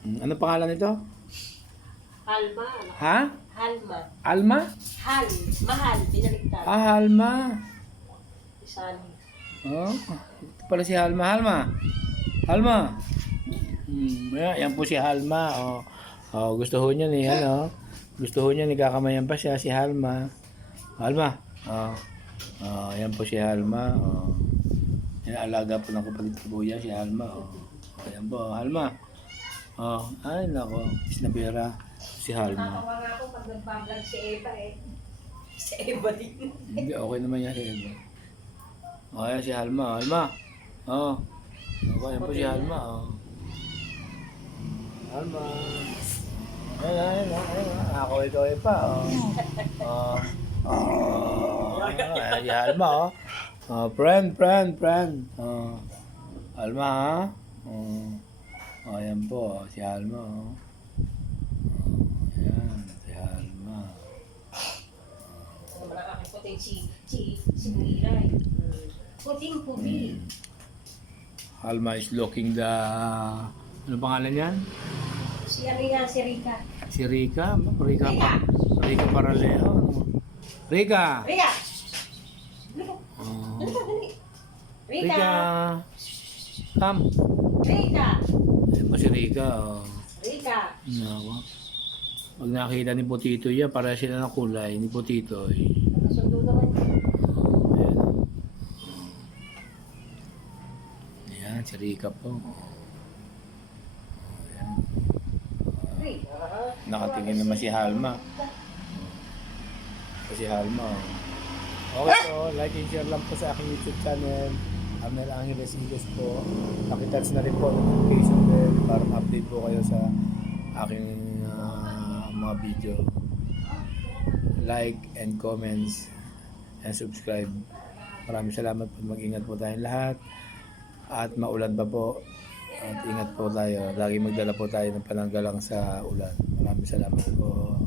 Ano pangalan nito? Halma. Ha? Halma. Alma? Hal. Mahal. Binaligtad. Halma. Isali. Oh, ito pala si Halma. Halma. Halma. Yan po si Halma. Gusto ho niya ni ano. Gusto ho niya ni kakamayan pa siya si Halma. Halma. Yan po si Halma. Yan alaga po ng kapatid ko po yan si Halma. Ayan po, Halma. Ay nako, isnabera si Halma. Nakawa nga ako pag nagbablog si Eva eh. Si Eva din. Hindi, okay naman yan si Eva. Ayan si Halma. Halma. Yan po si Halma. Halma. Ayan. Ako pa. Ayan si Halma. Friend. Halma ha. Ayan po, si Halma. Ayan, si Halma. Wala kang puting si Buiray. Puting puti. Halma is looking the... Ano pangalan yan? Si Rika. Si Rika? Rika Paraleo. Rika! Rika! Oh. Dali. Rika! Come! Rika! Ayan po si Rika. Rika! Nako. Pag nakita ni Potito yan, para sila ng kulay ni Potito. Nakasundo naman yun. Ayan, si Rika po. Ayan. Rika. Nakatingin naman si Halma. Si Halma. Okay po, like and share lang po sa aking YouTube channel. Amel Angeles Ingles po. Nakitouch na rin po ang notification bell para ma-update po kayo sa aking mga video. Like and comments and subscribe. Maraming salamat po. Mag-ingat po tayong lahat. At maulan pa po. At ingat po tayo. Lagi magdala po tayo ng pananggalang sa ulan. Maraming salamat po.